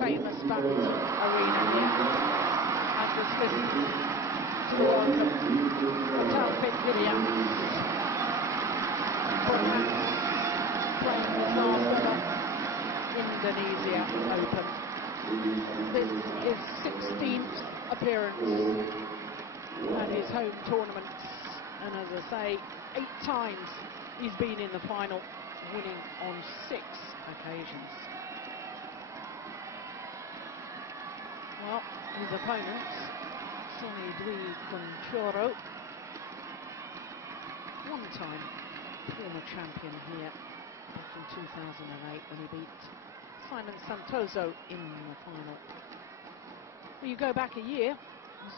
famous badminton arena here at the Swiss Tour Open. Taufik Hidayat playing his last ever Indonesia Open. This is his 16th appearance at his home tournaments, and as I say, 8 times he's been in the final, winning on 6 occasions. Well, his opponents, Sony Dwi Kuncoro, one-time former champion here back in 2008 when he beat Simon Santoso in the final. When you go back a year,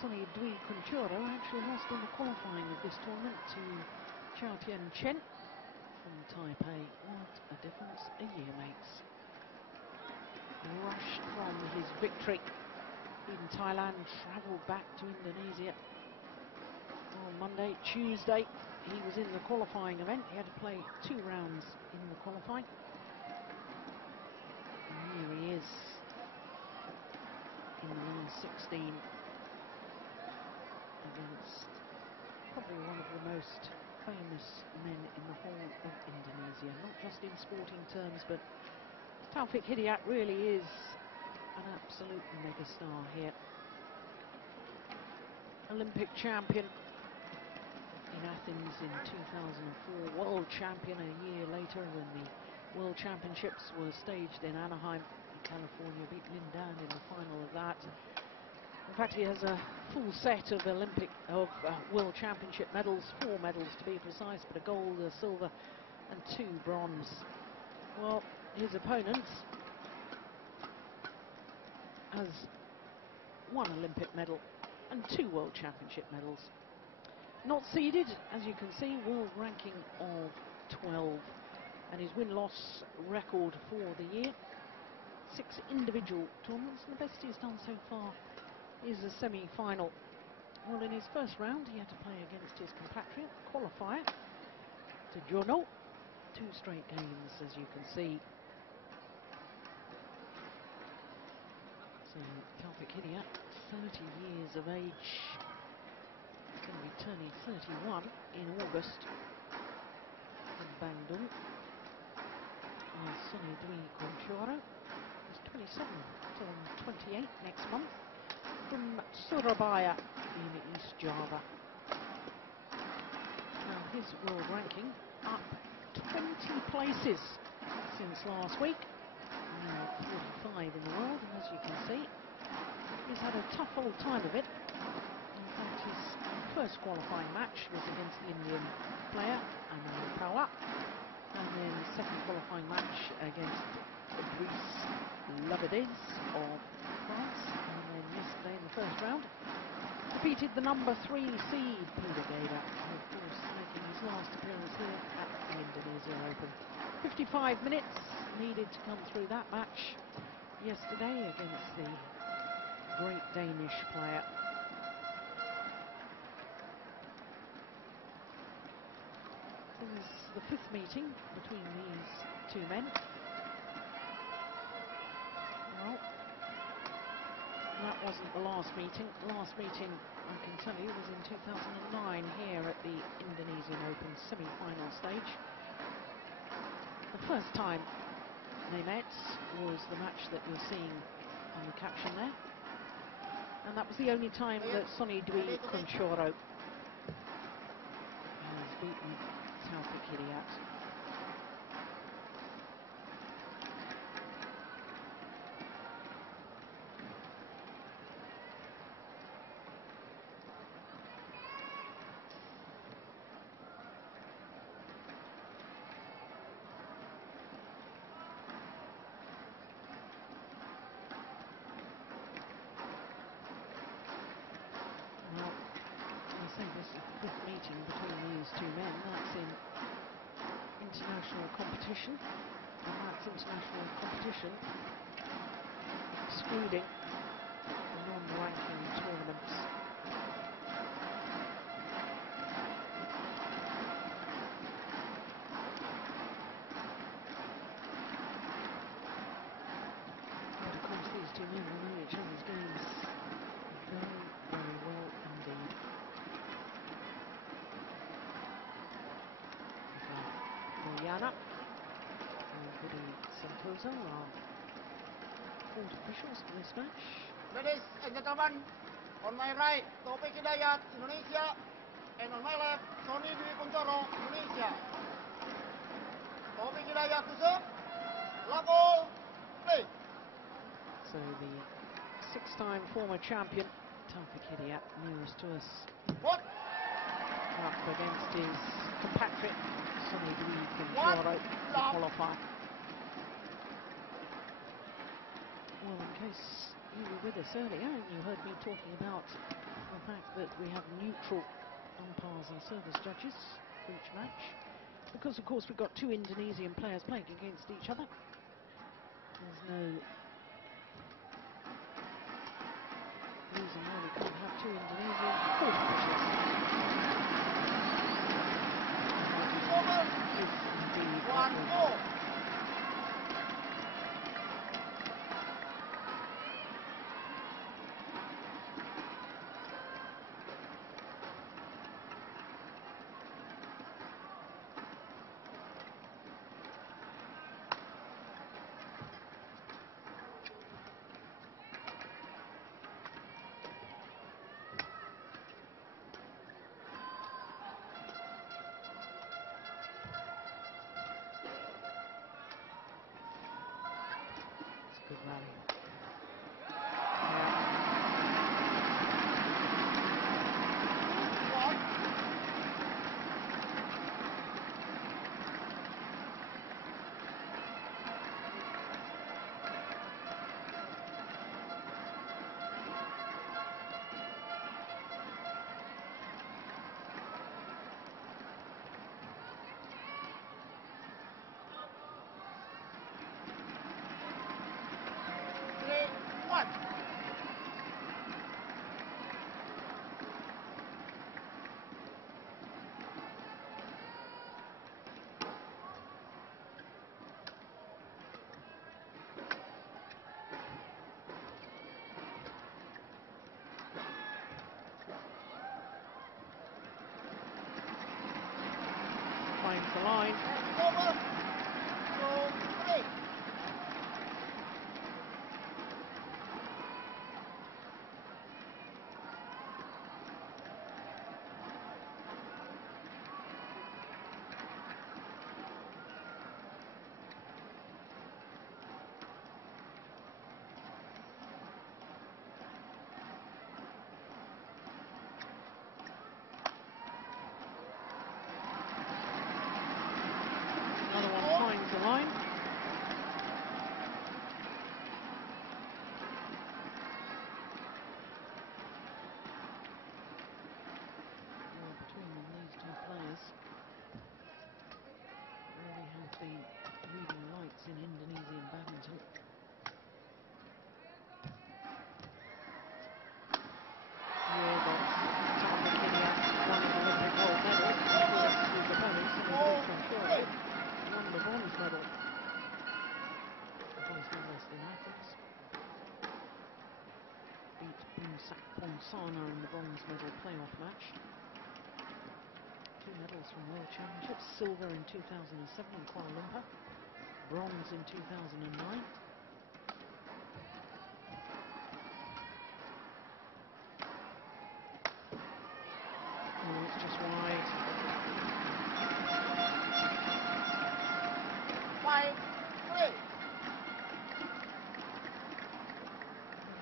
Sony Dwi Kuncoro actually lost in the qualifying of this tournament to Chao Tien Chen from Taipei. What a difference a year makes. Rushed from his victory in Thailand, travelled back to Indonesia on Monday. Tuesday, he was in the qualifying event. He had to play 2 rounds in the qualifying. And here he is in the round 16 against probably one of the most famous men in the whole of Indonesia, not just in sporting terms, but Taufik Hidayat really is an absolute megastar here. Olympic champion in Athens in 2004, world champion a year later when the World Championships were staged in Anaheim, California, beat Lin Dan in the final of that. In fact, he has a full set of World Championship medals, 4 medals to be precise, but a gold, a silver, and 2 bronze. Well, his opponent has 1 Olympic medal and 2 World Championship medals. Not seeded, as you can see, world ranking of 12, and his win-loss record for the year, 6 individual tournaments, and the best he's done so far is a semi-final. Well, in his first round, he had to play against his compatriot, qualifier, Djarum, 2 straight games, as you can see. So, Taufik Hidayat, 30 years of age, he's going to be turning 31 in August in Bandung. While Sony Dwi Kuncoro is 27, turning 28 next month, from Surabaya in East Java. Now his world ranking up 20 places since last week, now 45 in the world, and as you can see, he's had a tough old time of it. In fact, his first qualifying match was against the Indian player, Amal Pawa, and then the second qualifying match against Brice Labadez of France, and then yesterday in the first round defeated the number 3 seed Peter Gada, of course making his last appearance here at the Indonesia Open. 55 minutes needed to come through that match yesterday against the great Danish player. This is the 5th meeting between these 2 men. Well, that wasn't the last meeting. The last meeting, I can tell you, was in 2009 here at the Indonesian Open semi-final stage. The first time they met was the match that you're seeing on the caption there. And that was the only time that Sony Dwi Kuncoro has beaten Taufik Hidayat. This is the 5th meeting between these 2 men. That's in international competition, and that's international competition excluding non-ranking tournaments. But of course these 2 Mariana and Budi Santoso are court officials for this match. Ladies and gentlemen, on my right, Taufik Hidayat, Indonesia, and on my left, Sony Dwi Kuncoro, Indonesia. Taufik Hidayat to serve. Love all, play. So the six-time former champion, Taufik Hidayat, nearest to us, What? up against his compatriot, Sony Dwi Kuncoro, the qualifier. Well, in case you were with us earlier and you heard me talking about the fact that we have neutral umpires and service judges for each match, because of course we've got two Indonesian players playing against each other. There's no reason why we can't have two Indonesian court officials. If indeed that was good rally. Finds the line. Over. So, play. Another one finds the line. Well, between these two players, really have been reading lights in Indonesian badminton. Yeah, that's Taufik Hidayat won an Olympic gold medal against his opponents, and Dwi Kuncoro won the bronze medal. The bronze medalist in Athens beat Bung in the bronze medal playoff match. 2 medals from World Championships, silver in 2007 in Kuala Lumpur, bronze in 2009. Oh, it's just wide. 5, 3. He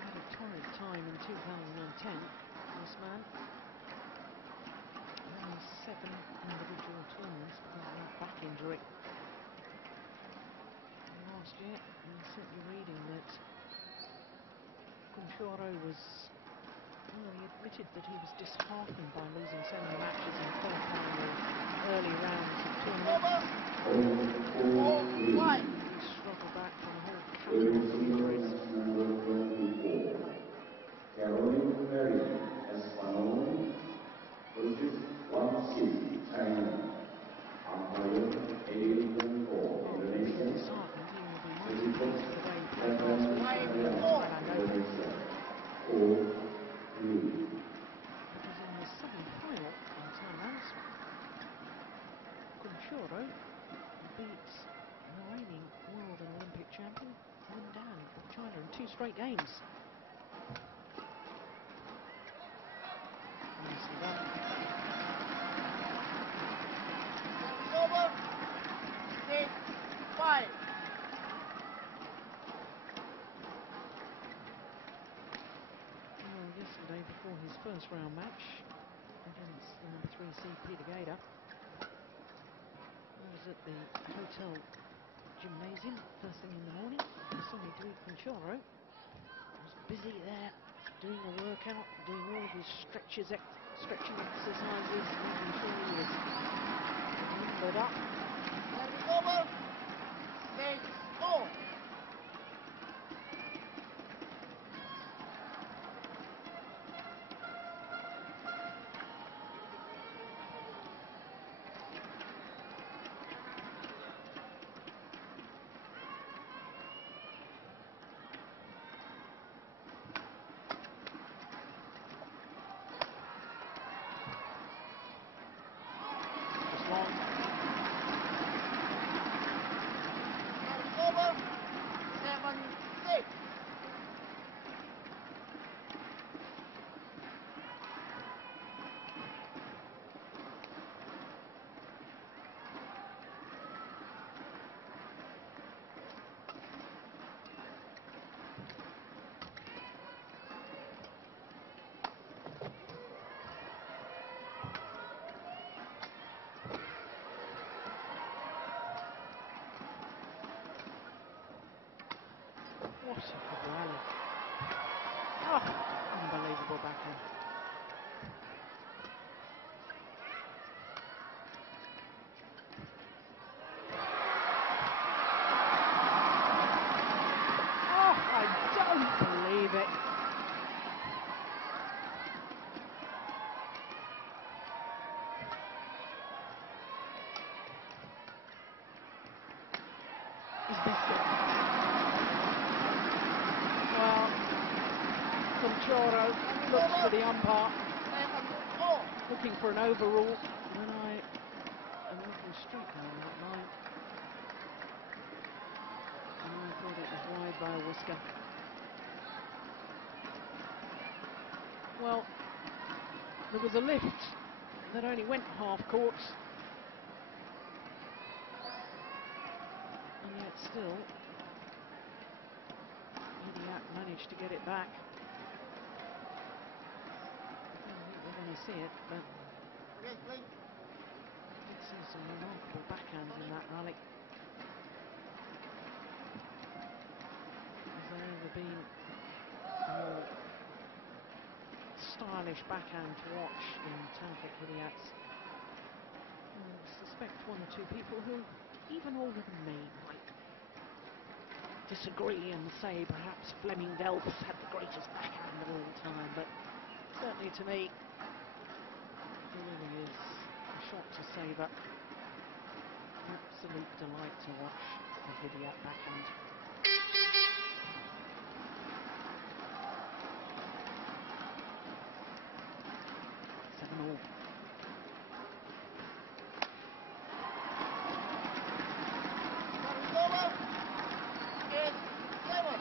had a torrid time in 2010, this man. Won 7 individual tournaments because of that back injury. And last year, he sent you reading that Kuncoro was, well, he admitted that he was disheartened by losing so many matches in quarter-final early rounds of tournaments. He struggled back from a whole catalog of injuries. Being disheartened, he will be mighty pleased with the way he played last week in the Thailand Open. Because in the semi-final in Thailand, Kuncoro beat 2 straight games. Nicely done. Over. 6-5. Well, yesterday, before his first round match against the number 3 seed Peter Gader, I was at the hotel gymnasium first thing in the morning. Sony Dwi Kuncoro was busy there doing a workout, doing all of his stretching exercises, making sure he was limbered up. Service over. 6-4. Over. 7-6. What a good rally. Oh, unbelievable backhand. Oh, I don't believe it. He's missed it. Well, Kuncoro looks for the umpire, 7-4. looking for an overrule. When I am looking straight down that line, and I thought it was wide by a whisker. Well, there was a lift that only went half court, and yet still Hidayat managed to get it back. I don't think we're going to see it, but Yes, please. I did see some remarkable backhands in that rally. Has there ever been a more stylish backhand to watch than Taufik Hidayat's? I suspect 1 or 2 people who, even older than me, might disagree and say perhaps Fleming Delphs had the greatest backhand of all time, but certainly to me, it really is a shot to savour. Absolute delight to watch the Hidayat backhand. 7-all. Service over. 8-7.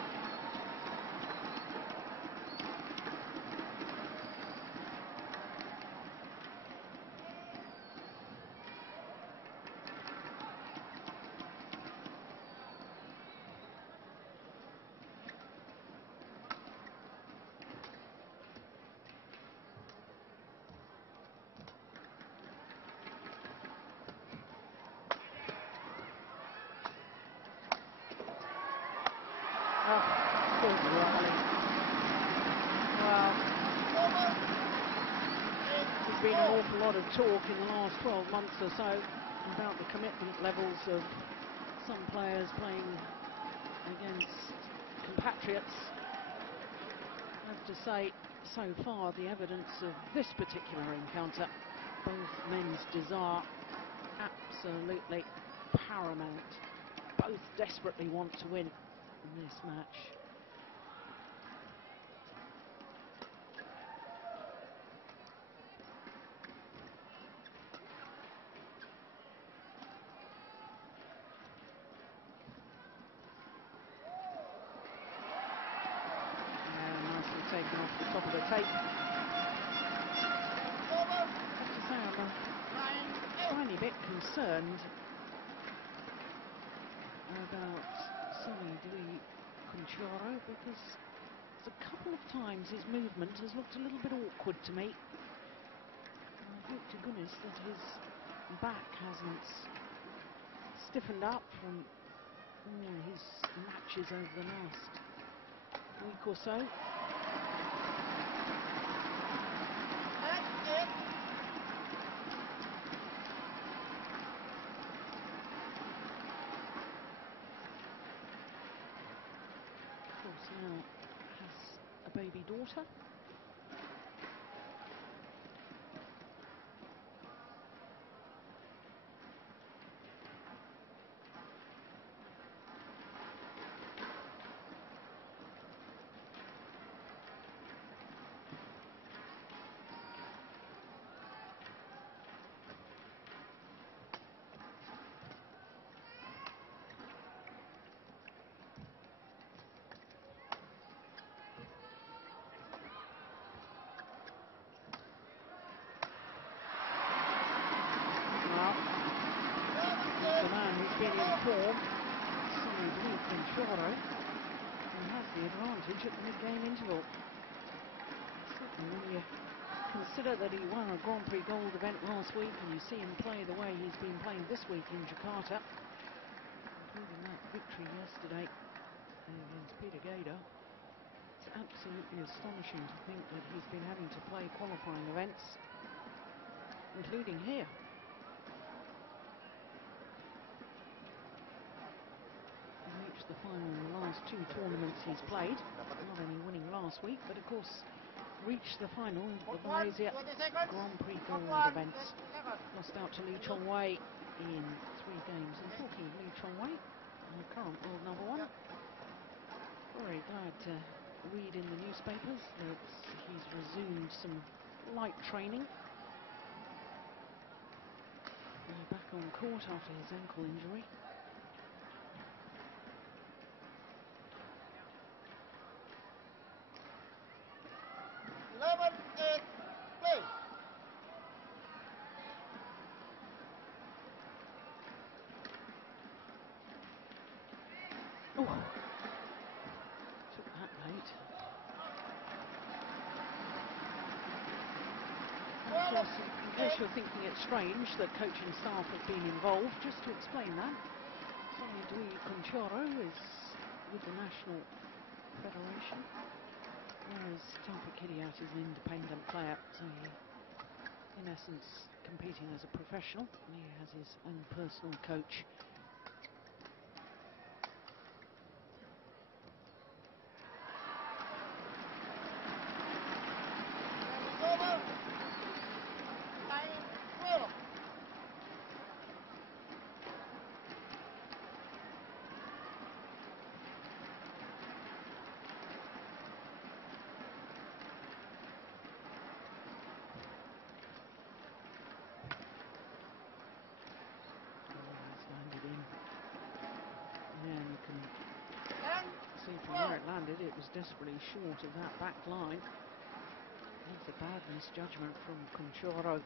Good rally. Well, Over. there's been an awful lot of talk in the last 12 months or so about the commitment levels of some players playing against compatriots. I have to say, so far, the evidence of this particular encounter, both men's desire, absolutely paramount. Both desperately want to win in this match. taken off the top of the tape. I have to say I'm a tiny bit concerned about Sony Dwi Kuncoro, because a couple of times his movement has looked a little bit awkward to me. I hope to goodness that his back hasn't stiffened up from all his matches over the last week or so. Of course, now has a baby daughter. The man who's been in form, Sony Dwi Kuncoro, who has the advantage at the mid-game interval. Certainly when you consider that he won a Grand Prix Gold event last week, and you see him play the way he's been playing this week in Jakarta, including that victory yesterday against Peter Gader, it's absolutely astonishing to think that he's been having to play qualifying events, including here. Reached the final in the last two tournaments he's played, not only winning last week, but of course reached the final of the Malaysia Grand Prix Gold events. Lost out to Lee Chong-wei in 3 games. And talking of Lee Chong-wei, the current world number 1, very glad to read in the newspapers that he's resumed some light training. Back on court after his ankle injury. Took that late. Of course, in case you're thinking it's strange that coaching staff have been involved, just to explain that, Sony Dwi Kuncoro is with the National Federation, whereas Taufik Hidayat is an independent player, so he, in essence, competing as a professional, and he has his own personal coach. Landed in. And you can see from where it landed, it was desperately short of that back line. That's a bad misjudgment from Kuncoro.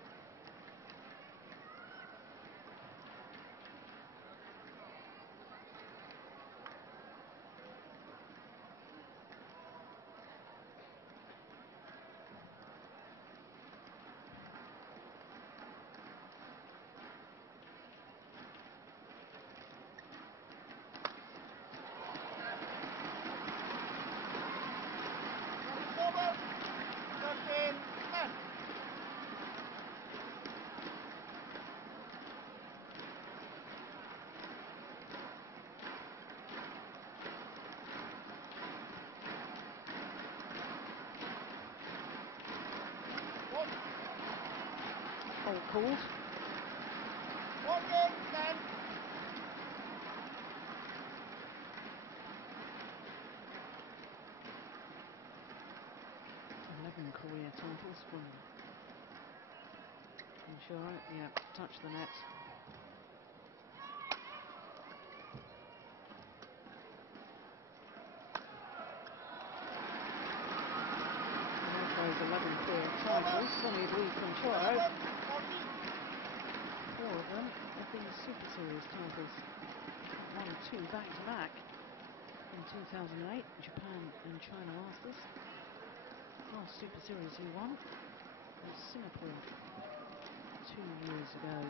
All called. 11 career titles from Istora. Yeah, touch the net. titles, Sony Dwi Kuncoro. 11, 14. 4 of them have been Super Series titles. Won 2 back-to-back in 2008, Japan and China Masters. Last Super Series he won was Singapore 2 years ago.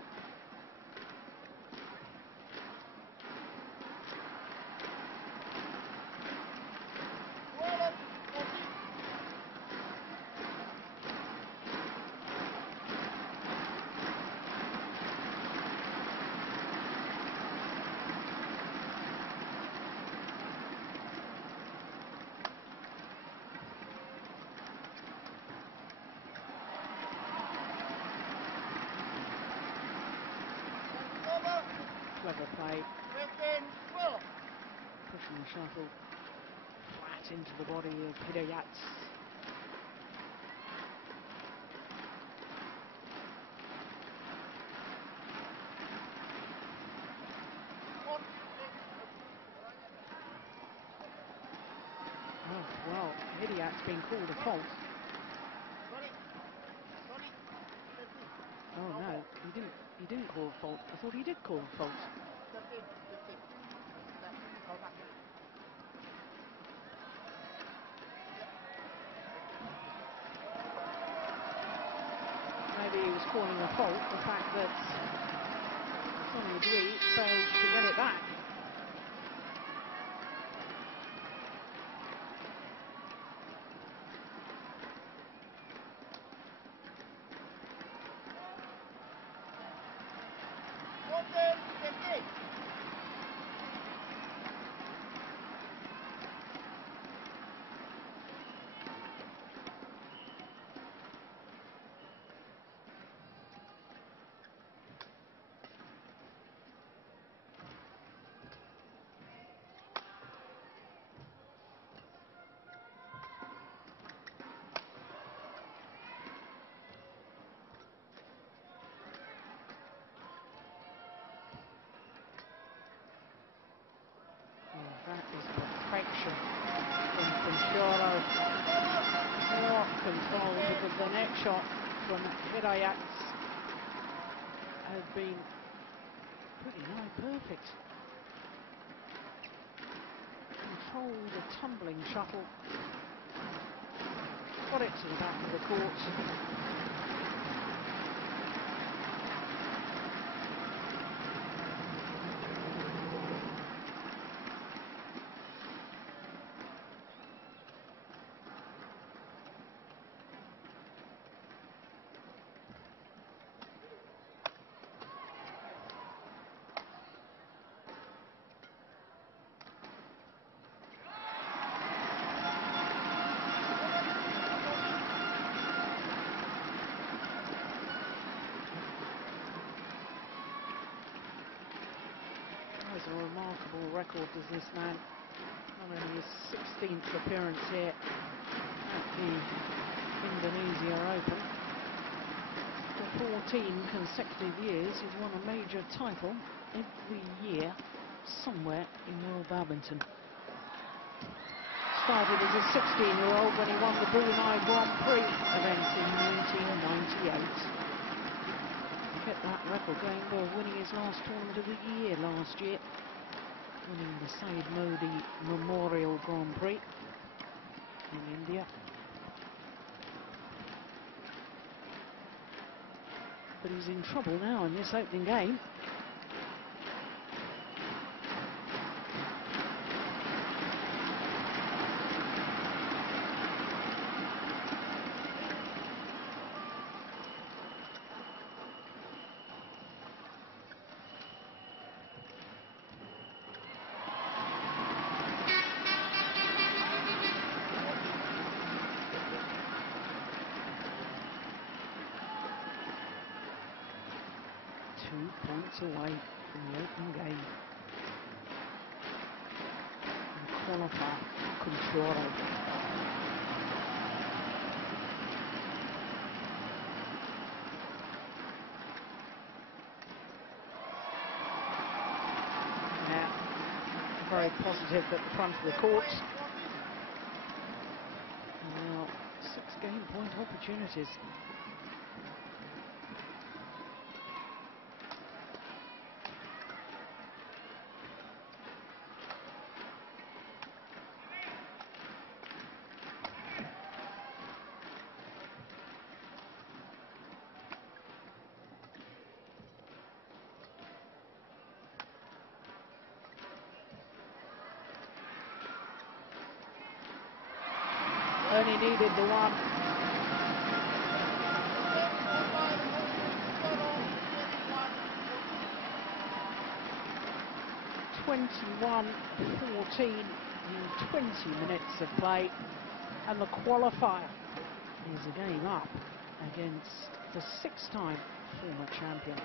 Clever play. 15, 12. Pushing the shuttle flat into the body of Hidayat. Oh, well, Hidayat's been called a fault. Sorry. 15. Oh no, he didn't call a fault. I thought he did call a fault. 13, 15. Foul back. Maybe he was calling a fault the fact that Sony Dwi failed to get it back. That is perfection from Kuncoro. What control, because the next shot from Hidayat had been pretty nigh perfect. Controlled the tumbling shuttle, got it to the back of the court. A remarkable record does this man. Not only his 16th appearance here at the Indonesia Open, for 14 consecutive years he's won a major title every year somewhere in world badminton. Started as a 16-year-old when he won the Brunei Grand Prix event in 1998. Kept that record going by winning his last tournament of the year last year, winning the Said Modi Memorial Grand Prix in India. But he's in trouble now in this opening game. Points away from the opening game. And qualifier Kuncoro. Yeah, very positive at the front of the court. Now 6 game point opportunities. Only needed the one. (21-14) in 20 minutes of play, and the qualifier is a game up against the 6-time former champion.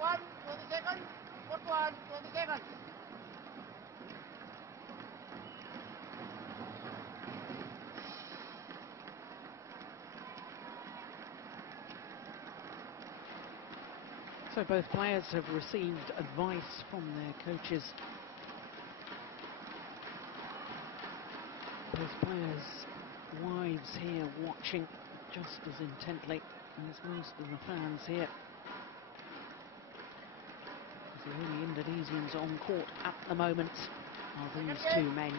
One, 20 seconds. Fourth one, 20 seconds. So both players have received advice from their coaches. Both players' wives here watching just as intently as most of the fans here. The only Indonesians on court at the moment are these two men.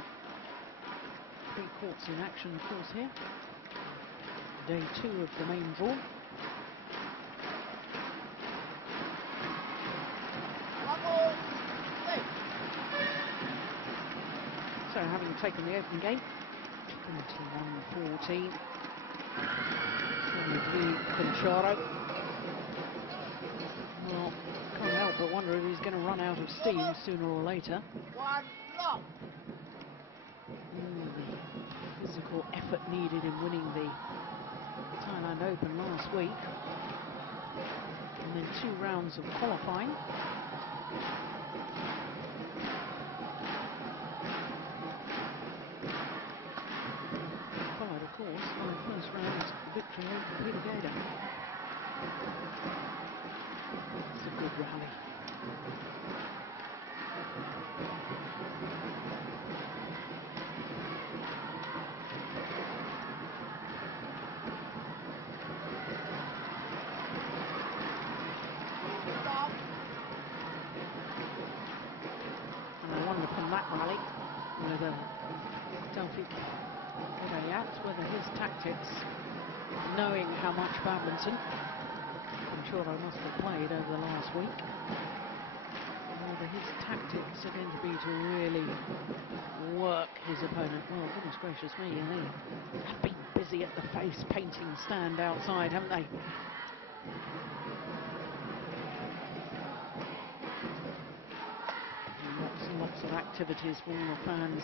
3 courts in action, of course, here. Day 2 of the main draw. So having taken the open game, 21-14. Sony Dwi Kuncoro. Well, can't help but wonder if he's going to run out of steam sooner or later. One lock. The physical effort needed in winning the Thailand Open last week. And then 2 rounds of qualifying. Followed, of course, by first round victory over Peter Gader. It's a good rally. And I wonder from that rally whether Taufik Hidayat, whether his tactics, knowing how much badminton Kuncoro must have played over the last week, whether his tactics are going to be to really work his opponent. Well, goodness gracious me, they have been busy at the face painting stand outside, haven't they? Lots of activities for all the fans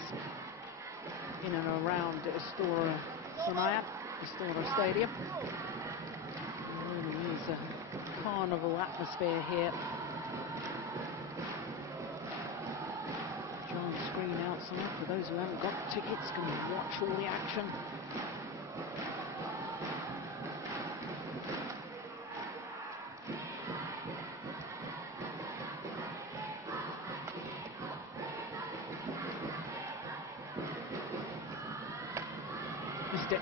in and around Istora Stadium. It really is a carnival atmosphere here. Giant screen outside for those who haven't got tickets, can watch all the action. missed it.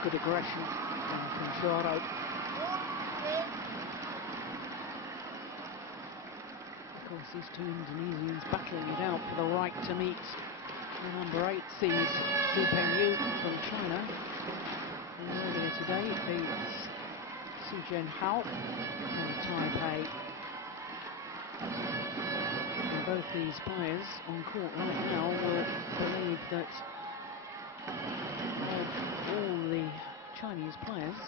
Good aggression from Kuncoro. Of course, these two Indonesians battling it out for the right to meet the number 8 seed, Du Pengyu from China. And earlier today, it beats Su Jianhao from Taipei. And both these players on court right now will believe that all the Chinese players,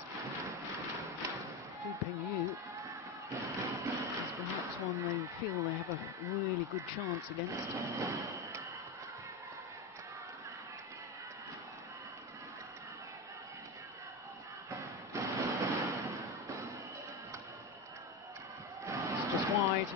Du Pengyu is perhaps one they feel they have a really good chance against. It's just wide.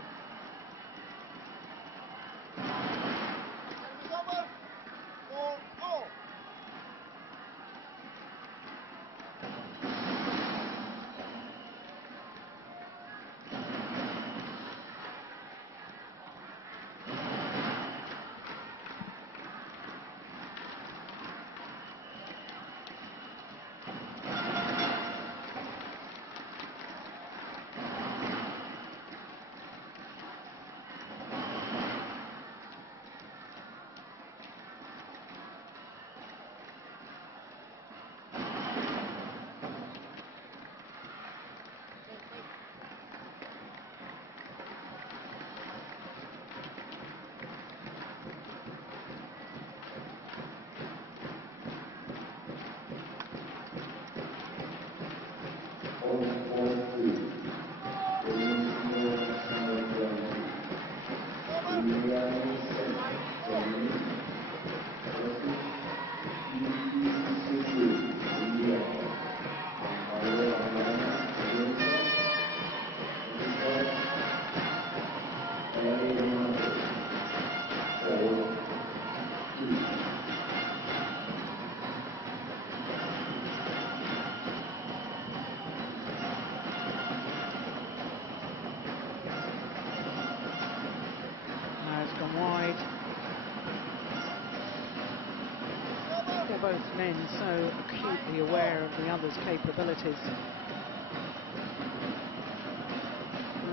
Both men so acutely aware of the other's capabilities that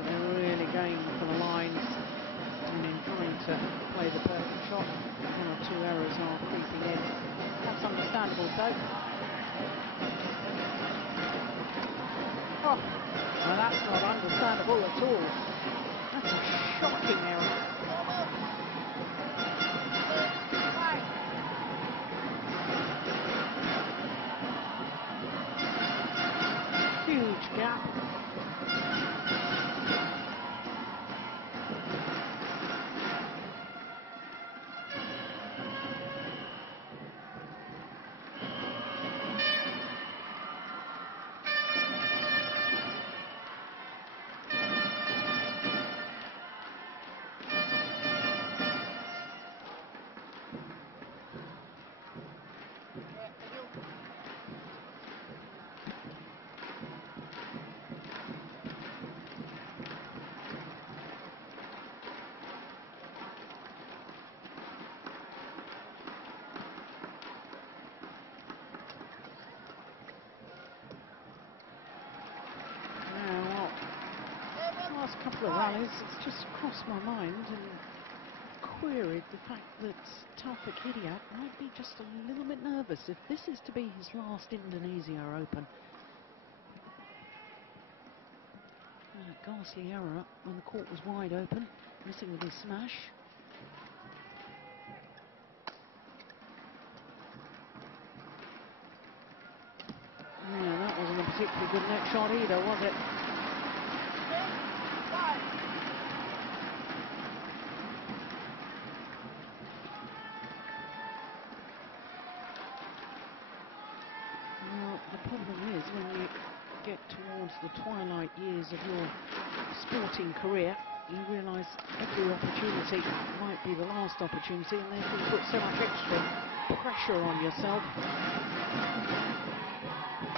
they're really going for the lines and in trying to play the perfect shot. 1 or 2 errors are creeping in. That's understandable though. Oh, well, that's not understandable at all. That's a shocking error. Huge gap. couple of rallies, it's just crossed my mind and queried the fact that Taufik Hidayat might be just a little bit nervous if this is to be his last Indonesia Open. A ghastly error when the court was wide open, missing with his smash. Yeah, that wasn't a particularly good net shot either, was it? Well, the problem is when you get towards the twilight years of your sporting career, you realise every opportunity might be the last opportunity, and therefore you put so much extra pressure on yourself.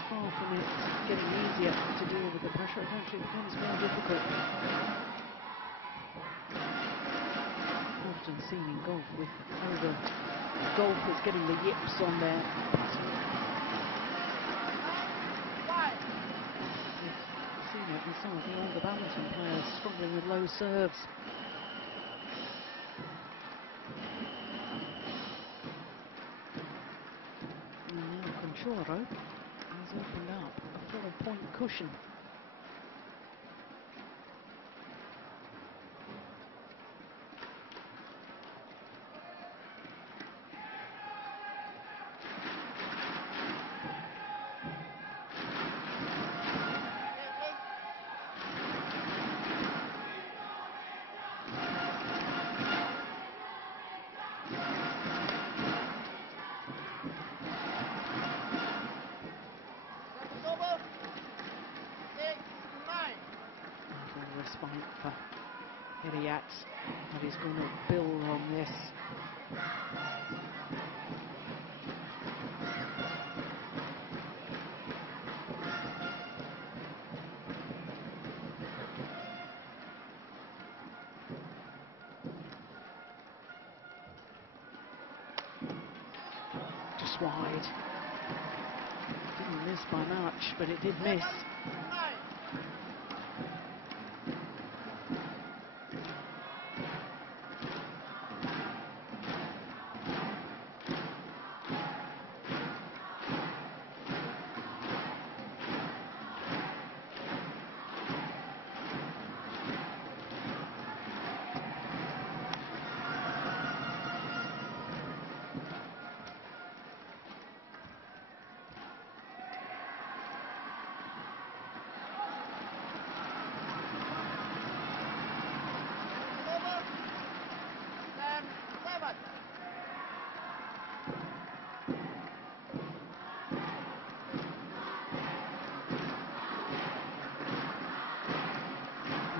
Far from it getting easier to deal with the pressure, it actually becomes more difficult. Often seen in golf with older golfers getting the yips on their putting. We've seen it with some of the older badminton players struggling with low serves. And now Kuncoro has opened up a 4-point cushion. Respite for Hidayat, but he's going to build on this. Just wide. Didn't miss by much, but it did miss.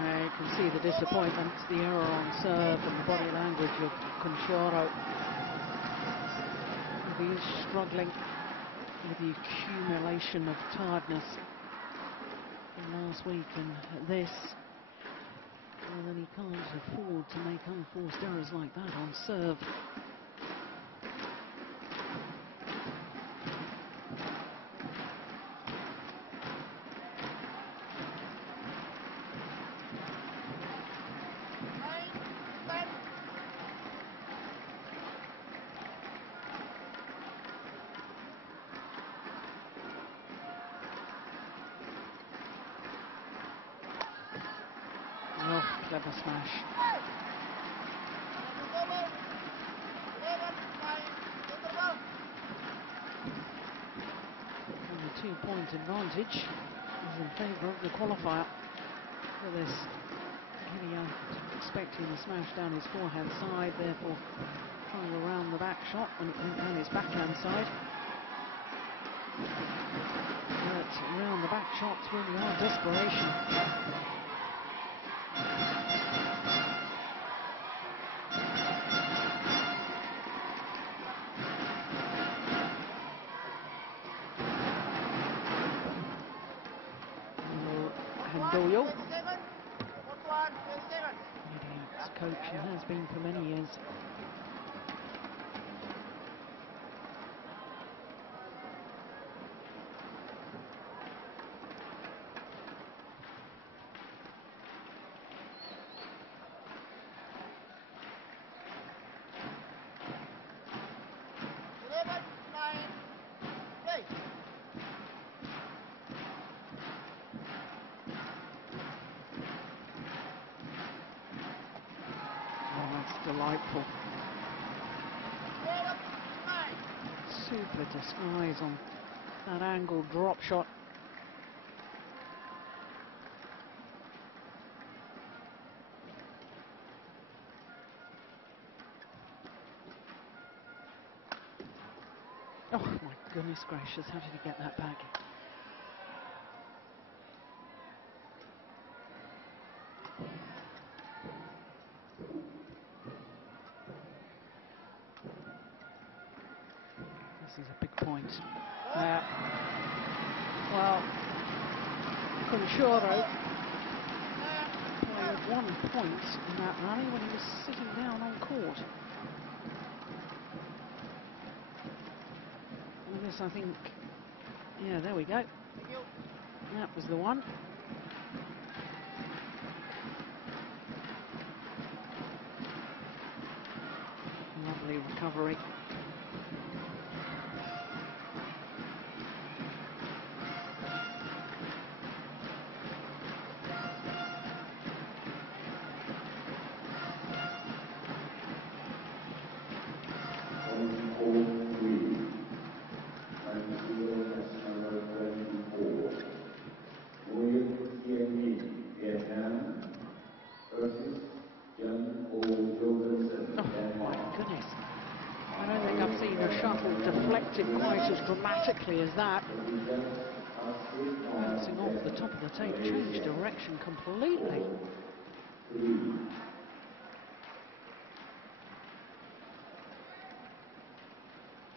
You can see the disappointment, the error on serve, and the body language of Kuncoro. He is struggling with the accumulation of tiredness from last week and this. And then he can't afford to make unforced errors like that on serve. Oh, clever smash. And the 2-point advantage is in favour of the qualifier for this. Hidayat expecting the smash down his forehand side, therefore trying around the back shot when it went down his backhand side. But around the back shots really are desperation. Hidayat's coach and has been for many years. Delightful. Super disguise on that angled drop shot. Oh my goodness gracious, how did he get that back? This is a big point. Well, Kuncoro played 1 point in that rally when he was sitting down on court. And this, I think, yeah, there we go. That was the one. Lovely recovery. Deflected quite as dramatically as that. Bouncing off the top of the tape, changed direction completely.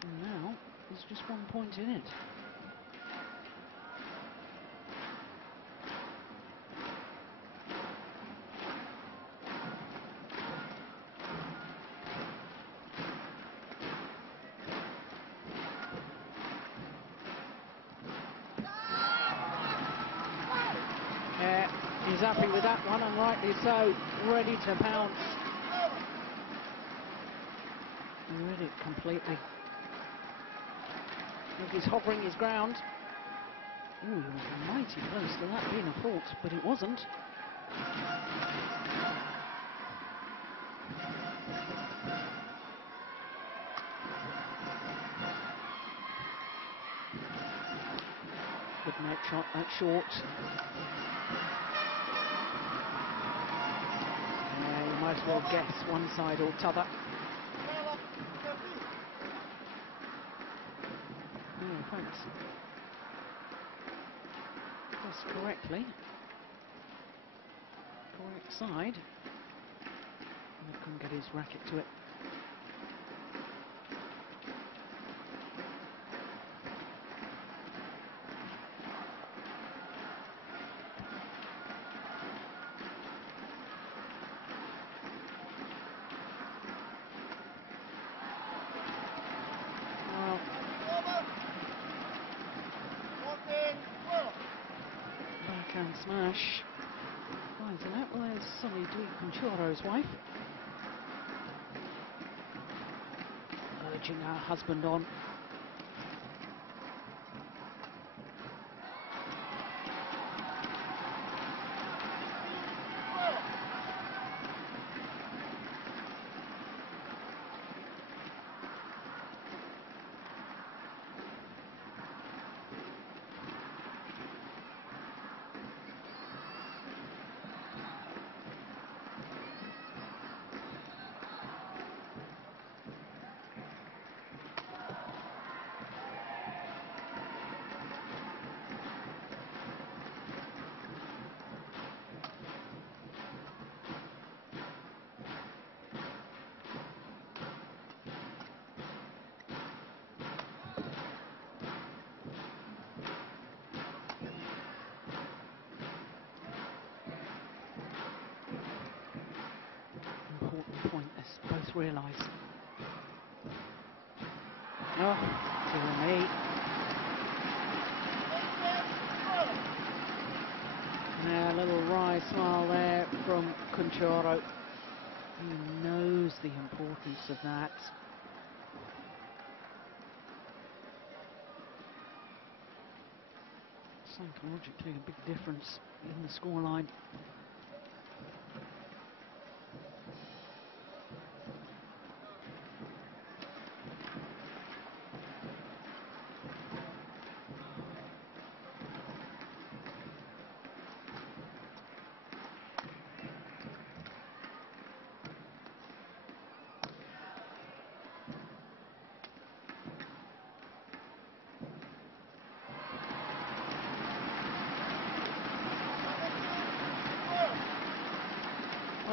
And now there's just 1 point in it. He's happy with that one, and rightly so. Ready to pounce. He read it completely. Look, he's hovering his ground. Ooh, he was mighty close to that being a fault, but it wasn't. Good net shot, that short. Might as well guess one side or t'other. No, in fact, guess correctly. Correct side. And he couldn't get his racket to it. Backhand smash. Finds it out. Well, there's Sony Dwi Kuncoro's wife. Urging her husband on. Point, as both realise. Oh, dear me. Now, a little wry smile there from Kuncoro. He knows the importance of that. Psychologically, a big difference in the scoreline.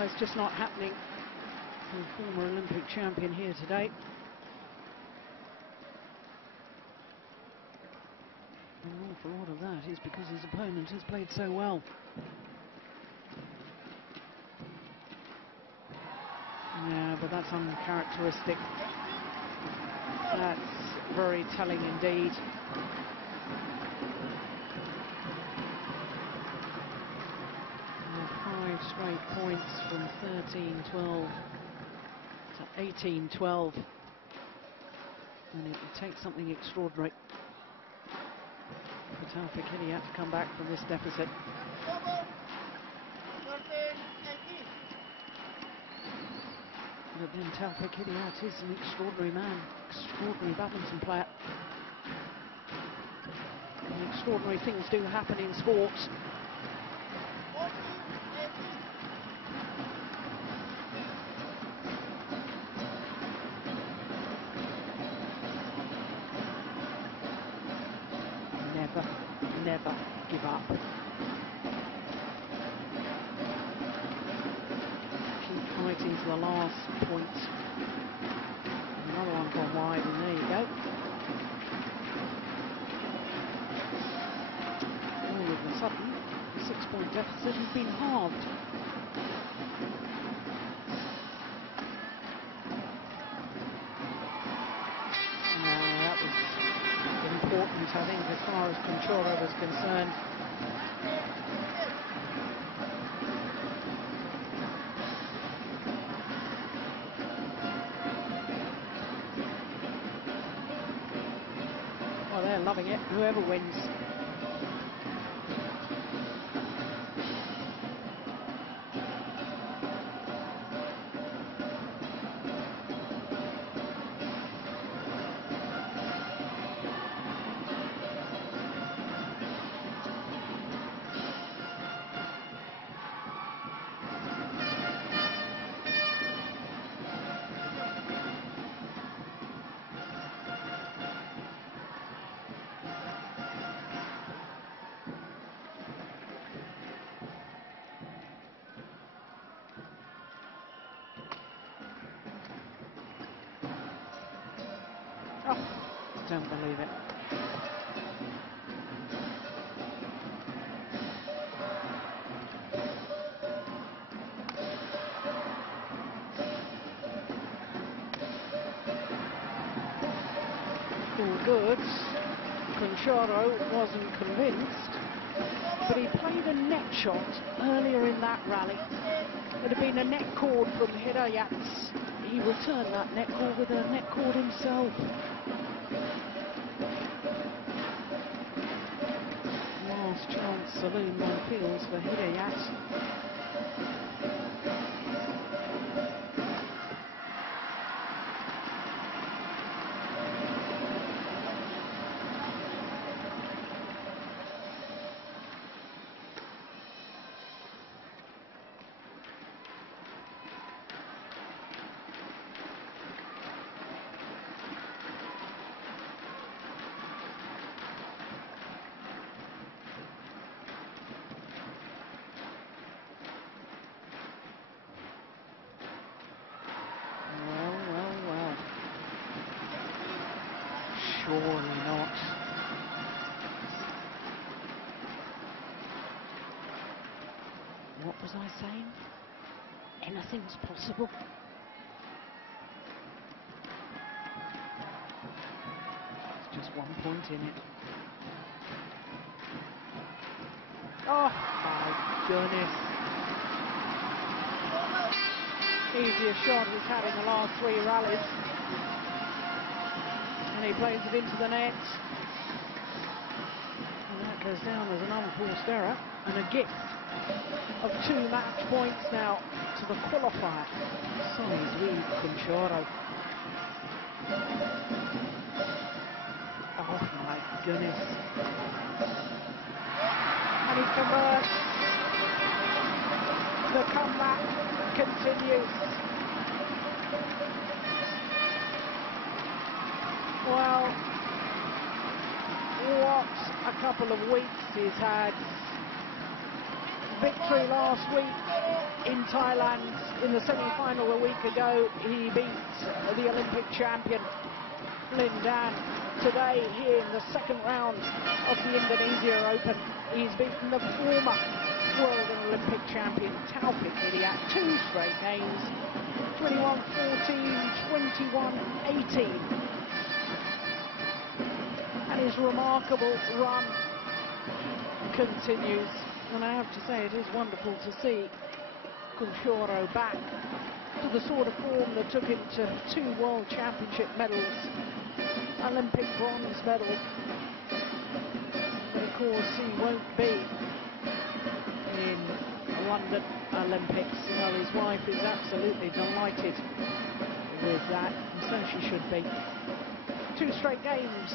it's just not happening for the former Olympic champion here today. An awful lot of that is because his opponent has played so well. Yeah, but that's uncharacteristic. That's very telling indeed. And 5 straight points from 13-12 to 18-12. And it would take something extraordinary for Taufik Hidayat to come back from this deficit. But then Taufik Hidayat is an extraordinary man, extraordinary badminton player. And extraordinary things do happen in sport. Never give up. Keep fighting to the last point. Another one gone wide, and there you go. All of a sudden, the 6-point deficit has been halved. That was important, I think, as far as Kuncoro was concerned. Well, they're loving it, whoever wins. Oh, don't believe it. All good. Kuncoro wasn't convinced, but he played a net shot earlier in that rally. It had been a net cord from Hidayat. He returned that net cord with a net cord himself. Last chance saloon, one feels, for Hidayat. Surely not. What was I saying? Anything's possible. It's just 1 point in it. Oh my goodness. Easiest shot he's had in the last 3 rallies. And he plays it into the net. And that goes down as an unforced error and a gift of 2 match points now to the qualifier, Sony Dwi Kuncoro. Oh my goodness. And he converts. The comeback continues. Well, what a couple of weeks he's had. victory last week in Thailand in the semi-final a week ago. He beat the Olympic champion Lindan. Today, here in the second round of the Indonesia Open, he's beaten the former world and Olympic champion Taufik Hidayat. 2 straight games, 21-14, 21-18. And his remarkable run continues. And I have to say, it is wonderful to see Kuncoro back to the sort of form that took him to 2 World Championship medals, Olympic bronze medal. But of course, he won't be in London Olympics. You know, his wife is absolutely delighted with that, and so she should be. 2 straight games,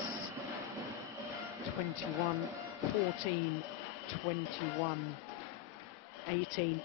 21-14, 21-18.